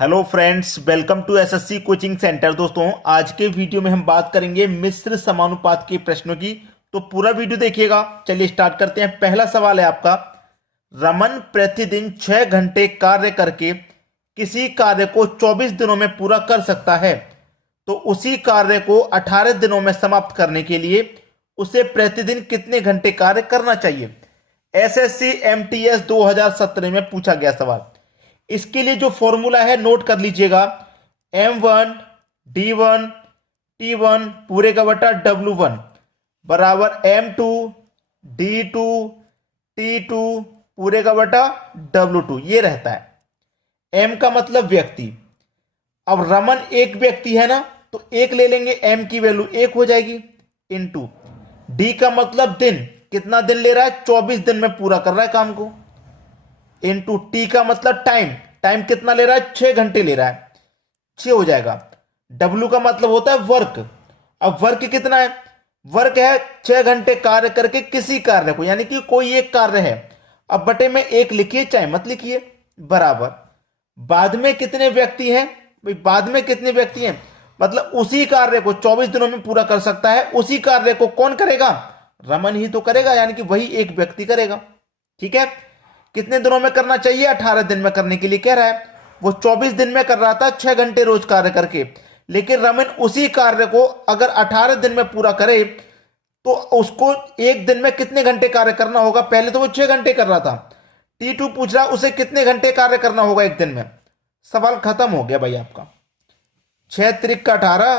Hello friends, welcome to SSC coaching centre. दोस्तों, आज के वीडियो में हम बात करेंगे मिश्र समानुपात के प्रश्नों की। तो पूरा वीडियो देखिएगा। चलिए स्टार्ट करते हैं। पहला सवाल है आपका, रमन प्रतिदिन 6 घंटे कार्य करके किसी कार्य को 24 दिनों में पूरा कर सकता है, तो उसी कार्य को 18 दिनों में समाप्त करने के लिए उसे प्रतिदिन कितने घंटे कार्य करना चाहिए। एसएससी एमटीएस 2017 में पूछा गया सवाल। इसके लिए जो फॉर्मूला है नोट कर लीजिएगा, M1 D1 T1 पूरे का बटा W1 बराबर M2 D2 T2 पूरे का बटा W2, ये रहता है। M का मतलब व्यक्ति। अब रमन एक व्यक्ति है ना, तो एक ले लेंगे, M की वैल्यू 1 हो जाएगी, इनटू D का मतलब दिन, कितना दिन ले रहा है, 24 दिन में पूरा कर रहा है काम को, इनटू टी का मतलब टाइम, टाइम कितना ले रहा है, 6 घंटे ले रहा है, 6 हो जाएगा। डब्ल्यू का मतलब होता है वर्क। अब वर्क कितना है, वर्क है 6 घंटे कार्य करके किसी कार्य को, यानी कि कोई एक कार्य है। अब बटे में 1 लिखिए, चाहे मत लिखिए, बराबर बाद में कितने व्यक्ति हैं, भाई बाद में कितने व्यक्ति हैं, मतलब उसी कार्य को 24 दिनों में पूरा कर सकता है। उसी कार्य को कौन करेगा, रमन ही तो करेगा, यानी कि वही एक व्यक्ति करेगा। ठीक है, कितने दिनों में करना चाहिए, 18 दिन में करने के लिए कह रहा है। वो 24 दिन में कर रहा था 6 घंटे रोज कार्य करके, लेकिन रमन उसी कार्य को अगर 18 दिन में पूरा करे तो उसको एक दिन में कितने घंटे कार्य करना होगा। पहले तो वो 6 घंटे कर रहा था, T2 पूछ रहा उसे कितने घंटे कार्य करना होगा एक दिन में। सवाल खत्म हो गया भाई आपका। 6 त्रिक का 18,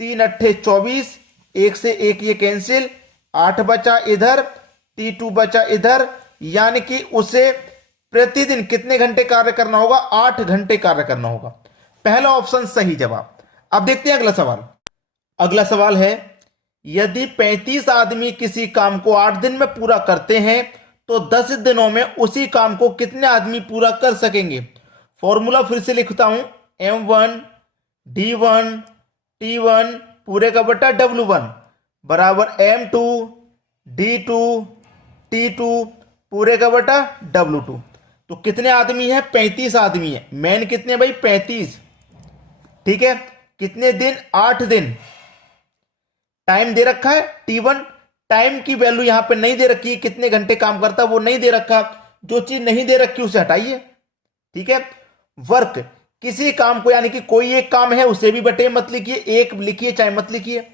3 अट्ठे 24, 1 से 1 ये कैंसिल, 8 बचा इधर, T2 बचा इधर, यानी कि उसे प्रतिदिन कितने घंटे कार्य करना होगा, 8 घंटे कार्य करना होगा। पहला ऑप्शन सही जवाब। अब देखते हैं अगला सवाल। अगला सवाल है, यदि 35 आदमी किसी काम को 8 दिन में पूरा करते हैं तो 10 दिनों में उसी काम को कितने आदमी पूरा कर सकेंगे। फॉर्मूला फिर से लिखता हूं, M1 D1 T1 पूरे का बटा W1 बराबर M2 D2 T2 पूरे का बटा W2। तो कितने आदमी है, 35 आदमी है। मैन कितने भाई, 35। ठीक है, कितने दिन, 8 दिन। टाइम दे रखा है T1, टाइम की वैल्यू यहां पे नहीं दे रखी, कितने घंटे काम करता वो नहीं दे रखा। जो चीज नहीं दे रखी उसे हटाइए। ठीक है, वर्क, किसी काम को, यानी कि कोई एक काम है उसे भी बटे मत लिखिए, एक लिखिए चाहे मत लिखिए।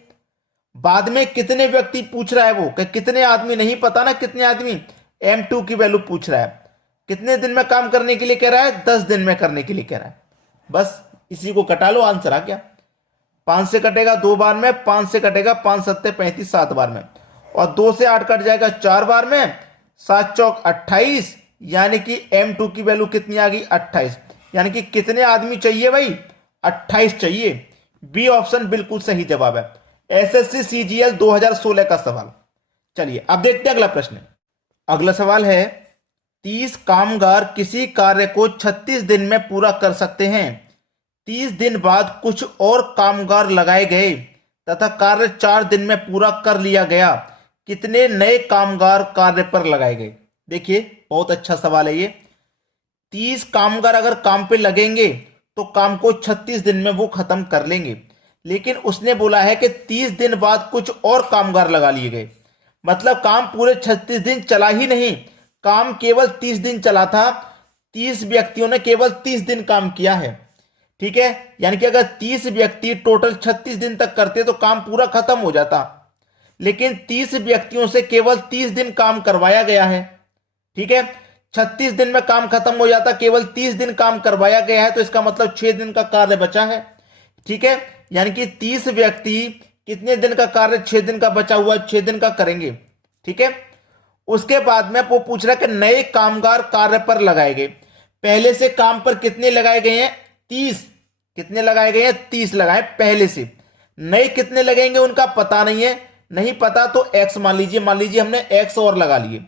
बाद में कितने व्यक्ति पूछ रहा है वो, कि कितने आदमी नहीं पता ना, कितने आदमी, M2 की वैल्यू पूछ रहा है। कितने दिन में काम करने के लिए कह रहा है, 10 दिन में करने के लिए कह रहा है। बस इसी को कटा लो, आंसर आ गया। 5 से कटेगा 2 बार में, 5 से कटेगा 5 सत्ते 35 7 बार में, और 2 से 8 कट जाएगा 4 बार में, 7 चौक 28, यानी कि M2 की वैल्यू कितनी आ गई, 28। यानी कि कितने आदमी चाहिए भाई, 28 चाहिए। बी ऑप्शन बिल्कुल सही जवाब है। एसएससी सीजीएल 2016 का सवाल। चलिए अब देखते हैं अगला प्रश्न। अगला सवाल है, 30 कामगार किसी कार्य को 36 दिन में पूरा कर सकते हैं। 30 दिन बाद कुछ और कामगार लगाए गए तथा कार्य 4 दिन में पूरा कर लिया गया। कितने नए कामगार कार्य पर लगाए गए। देखिए बहुत अच्छा सवाल है ये। 30 कामगार अगर काम पे लगेंगे तो काम को 36 दिन में वो खत्म कर लेंगे, लेकिन उसने बोला है कि 30 दिन बाद कुछ और कामगार लगा लिए गए, मतलब काम पूरे 36 दिन चला ही नहीं, काम केवल 30 दिन चला था। 30 व्यक्तियों ने केवल 30 दिन काम किया है। ठीक है, यानी कि अगर 30 व्यक्ति टोटल 36 दिन तक करते तो काम पूरा खत्म हो जाता, लेकिन 30 व्यक्तियों से केवल 30 दिन काम करवाया गया है। ठीक है, 36 दिन में काम खत्म हो जाता, केवल 30 दिन काम करवाया गया है, तो इसका मतलब 6 दिन का कार्य बचा है। ठीक है, यानी कि 30 व्यक्ति कितने दिन का कार्य, 6 दिन का बचा हुआ, 6 दिन का करेंगे। ठीक है, उसके बाद में वो पूछ रहा है कि नए कामगार कार्य पर लगाए गए। पहले से काम पर कितने लगाए गए हैं, 30। कितने लगाए गए हैं, 30 लगाए पहले से। नए कितने लगेंगे उनका पता नहीं है, नहीं पता तो x मान लीजिए हमने x और लगा लिए।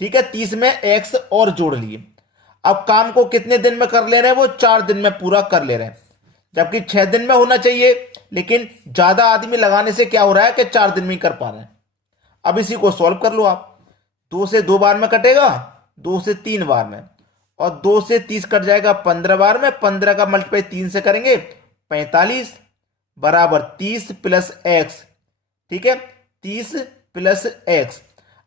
ठीक है, 30 में x और जोड़ लिए। अब काम को कितने दिन में कर ले रहे हैं, वो 4 दिन में पूरा कर ले रहे हैं, जबकि 6 दिन में होना चाहिए, लेकिन ज्यादा आदमी लगाने से क्या हो रहा है कि 4 दिन में ही कर पा रहे हैं। अब इसी को सॉल्व कर लो आप। 2 से 2 बार में कटेगा, 2 से 3 बार में, और 2 से 30 कट जाएगा 15 बार में, 15 का मल्टीप्लाई 3 से करेंगे 45 बराबर 30 प्लस एक्स। ठीक है, 30 प्लस एक्स।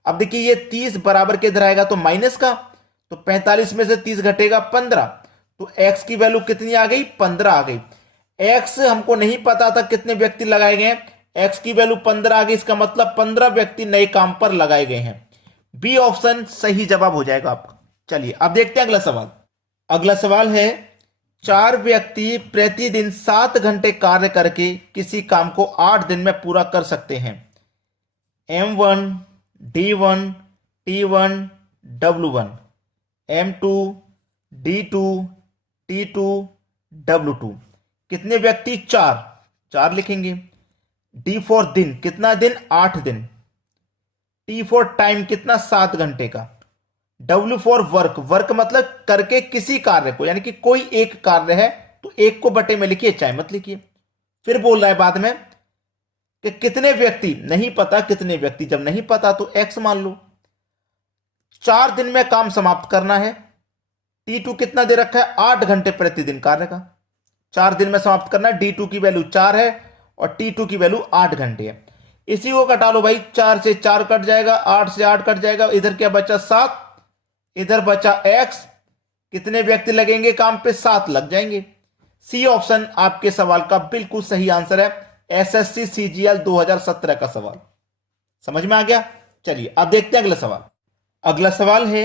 अब देखिए ये 30 बराबर के इधर आएगा तो माइनस का, तो 45 में से 30 घटेगा 15, तो एक्स की वैल्यू कितनी आ गई? 15 आ गई। एक्स हमको नहीं पता था कितने व्यक्ति लगाए गए हैं, एक्स की वैल्यू 15 आ गई, इसका मतलब 15 व्यक्ति नए काम पर लगाए गए हैं। बी ऑप्शन सही जवाब हो जाएगा आपका। चलिए अब देखते हैं अगला सवाल। अगला सवाल है 4 व्यक्ति प्रतिदिन 7 घंटे कार्य करके किसी काम को 8 दिन में पूरा कर सकते हैं। M1, D1, T1, W1, M2, D2, T2, W2। कितने व्यक्ति? 4 लिखेंगे। D4 दिन, कितना दिन? 8 दिन। T4 टाइम कितना? 7 घंटे का। W4 वर्क, वर्क मतलब करके किसी कार्य को, यानी कि कोई एक कार्य है तो एक को बटे में लिखिए, चाहे मत लिखिए। फिर बोल रहा है बाद में कि कितने व्यक्ति, नहीं पता कितने व्यक्ति, जब नहीं पता तो x मान लो। 4 दिन में काम समाप्त करना है। T2 कितना दे रखा है? 8 घंटे प्रतिदिन कार्य का, 4 दिन में समाप्त करना है। D2 की वैल्यू 4 है और T2 की वैल्यू 8 घंटे है। इसी को कटा लो भाई, 4 से 4 कट जाएगा, 8 से 8 कट जाएगा, इधर क्या बचा? 7, इधर बचा x। कितने व्यक्ति लगेंगे काम पे? 7 लग जाएंगे। सी ऑप्शन आपके सवाल का बिल्कुल सही आंसर है, एसएससी सीजीएल 2017 का सवाल। समझ में आ गया? चलिए अब देखते हैं अगला सवाल। अगला सवाल है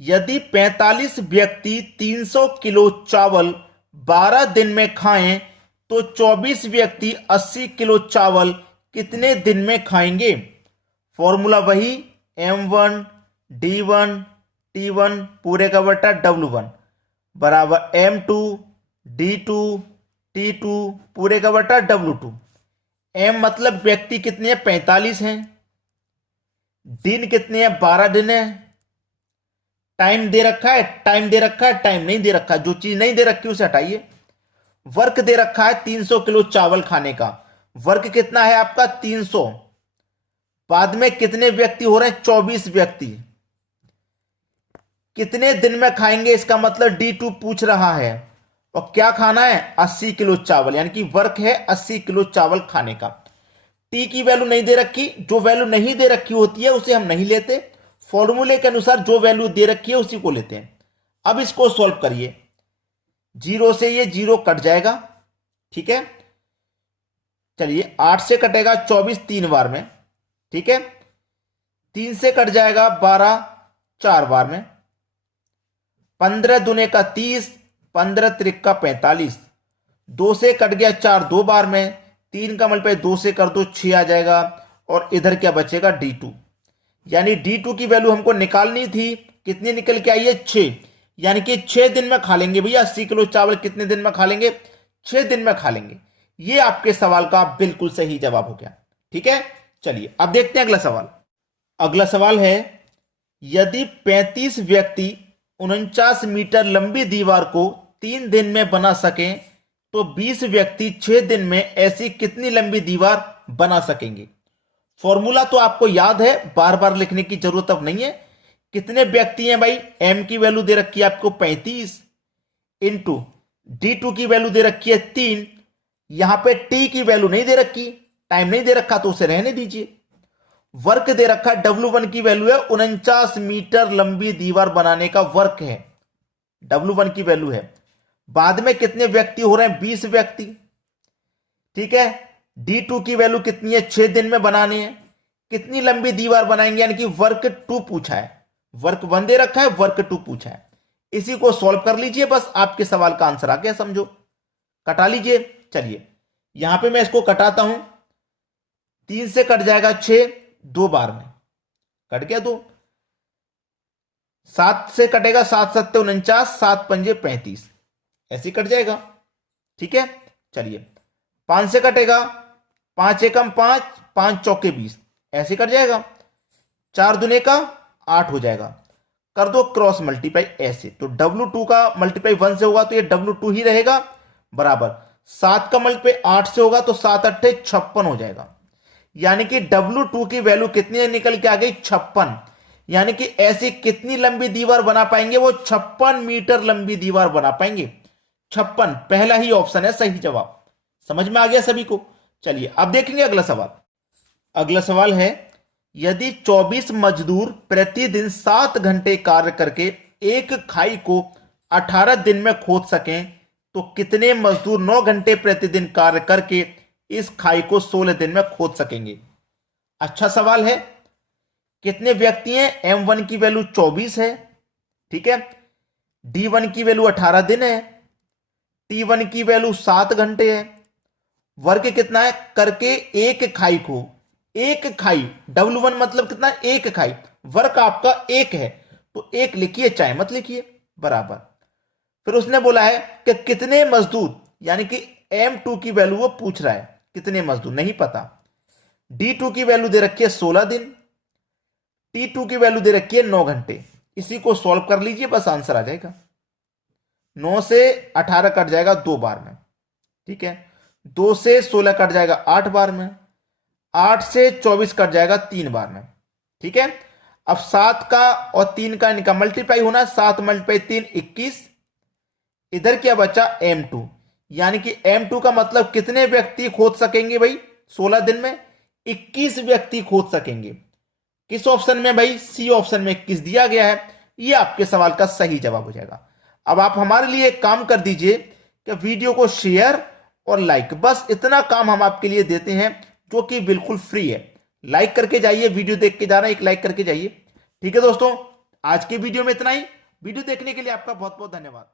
यदि 45 व्यक्ति 300 किलो चावल 12 दिन में खाएं तो 24 व्यक्ति 80 किलो चावल कितने दिन में खाएंगे? फॉर्मूला वही, M1, D1, T1 पूरे का बटा W1 बराबर M2, D2, T2 पूरे का बटा W2। M मतलब व्यक्ति कितने हैं? 45 हैं। दिन कितने हैं? 12 दिन है। टाइम दे रखा है, टाइम दे रखा है, टाइम नहीं दे रखा, जो चीज नहीं दे रखी उसे हटाइए। वर्क दे रखा है 300 किलो चावल खाने का, वर्क कितना है आपका? 300। बाद में कितने व्यक्ति हो रहे हैं? 24 व्यक्ति। कितने दिन में खाएंगे? इसका मतलब D2 पूछ रहा है, और क्या खाना है? 80 किलो चावल, यानी कि वर्क है 80 किलो चावल खाने का। टी की वैल्यू नहीं दे रखी, जो वैल्यू नहीं दे रखी होती है उसे हम नहीं लेते, फॉर्मूले के अनुसार जो वैल्यू दे रखी है उसी को लेते हैं। अब इसको सॉल्व करिए, 0 से ये 0 कट जाएगा। ठीक है, चलिए 8 से कटेगा 24 3 बार में। ठीक है, 3 से कट जाएगा 12 4 बार में। 15 दूने का 30, 15 त्रिक का 45। 2 से कट गया 4 2 बार में, 3 का मल्टीप्लाई 2 से कर दो 6 आ जाएगा, और इधर क्या बचेगा? D2। यानी D2 की वैल्यू हमको निकालनी थी, कितनी निकल के आई है? 6। यानी कि 6 दिन में खा लेंगे भैया 80 किलो चावल। कितने दिन में खा लेंगे? 6 दिन में खा लेंगे। ये आपके सवाल का बिल्कुल सही जवाब हो गया। ठीक है, चलिए अब देखते हैं अगला सवाल। अगला सवाल है यदि 35 व्यक्ति 49 मीटर लंबी दीवार को 3 दिन में बना सकें तो 20 व्यक्ति 6 दिन में ऐसी कितनी लंबी दीवार बना सकेंगे? फॉर्मूला तो आपको याद है, बार बार लिखने की जरूरत अब नहीं है। कितने व्यक्ति हैं भाई? M की वैल्यू दे रखी है आपको 35 इंटू D2 की वैल्यू दे रखी है 3। यहां पे T की वैल्यू नहीं दे रखी, टाइम नहीं दे रखा तो उसे रहने दीजिए। वर्क दे रखा है, W1 की वैल्यू है 49 मीटर लंबी दीवार बनाने का वर्क है, W1 की वैल्यू है। बाद में कितने व्यक्ति हो रहे हैं? 20 व्यक्ति। ठीक है, D2 की वैल्यू कितनी है? 6 दिन में बनानी है। कितनी लंबी दीवार बनाएंगे? यानी कि वर्क 2 पूछा है, वर्क 1 दे रखा है, वर्क 2 पूछा है। इसी को सॉल्व कर लीजिए, बस आपके सवाल का आंसर आ गया समझो। कटा लीजिए। चलिए यहां पे मैं इसको कटाता हूं, 3 से कट जाएगा 6 2 बार में, कट गया 2। 7 से कटेगा 7 7 49, 7 पंजे 35, ऐसे कट जाएगा। ठीक है, चलिए 5 से कटेगा 5 एकम 5, 5 चौके 20, ऐसे कट जाएगा। 4 दुने का 8 हो जाएगा, कर दो क्रॉस मल्टीप्लाई ऐसे, तो W2 का मल्टीप्लाई 1 से होगा तो ये W2 ही रहेगा, बराबर 7 का मल्टीप्लाई 8 से होगा तो 7 8 56 हो जाएगा। यानी कि W2 की वैल्यू कितनी निकल के आ गई? 56। यानी कि ऐसी कितनी लंबी दीवार बना पाएंगे? वो 56 मीटर लंबी दीवार बना पाएंगे। 56, पहला ही ऑप्शन है सही जवाब। समझ में आ गया सभी को? चलिए अब देखेंगे अगला सवाल। अगला सवाल है, यदि 24 मजदूर प्रतिदिन 7 घंटे कार्य करके एक खाई को 18 दिन में खोद सकें तो कितने मजदूर 9 घंटे प्रतिदिन कार्य करके इस खाई को 16 दिन में खोद सकेंगे? अच्छा सवाल है। कितने व्यक्ति हैं? M1 की वैल्यू 24 है, ठीक है। D1 की वैल्यू 18 दिन है। T1 की वैल्यू 7 घंटे है। वर्ग कितना है? करके एक खाई को, एक खाई, W1 मतलब कितना? एक खाई। वर्ग आपका एक है तो एक लिखिए, चाहे मत लिखिए, बराबर। फिर उसने बोला है कि कितने मजदूर, यानी कि M2 की वैल्यू वो पूछ रहा है, कितने मजदूर नहीं पता। D2 की वैल्यू दे रखी है 16 दिन। T2 की वैल्यू दे रखी है 9 घंटे। इसी को सॉल्व कर लीजिए, बस आंसर आ जाएगा। 9 से 18 कट जाएगा 2 बार में, ठीक है। 2 से 16 कट जाएगा 8 बार में। 8 से 24 कट जाएगा 3 बार में, ठीक है। अब 7 का और 3 का इनका मल्टीप्लाई होना, 7 मल्टीप्लाई 3 21। इधर क्या बचा? M2, यानी कि M2 का मतलब कितने व्यक्ति खोद सकेंगे भाई 16 दिन में? 21 व्यक्ति खोद सकेंगे। किस ऑप्शन में भाई? सी ऑप्शन में 21 दिया गया है। यह आपके सवाल का सही जवाब हो जाएगा। अब आप हमारे लिए एक काम कर दीजिए कि वीडियो को शेयर और लाइक, बस इतना काम हम आपके लिए देते हैं जो कि बिल्कुल फ्री है। लाइक करके जाइए, वीडियो देख के जा रहे हैं, एक लाइक करके जाइए, ठीक है दोस्तों। आज के वीडियो में इतना ही। वीडियो देखने के लिए आपका बहुत बहुत धन्यवाद।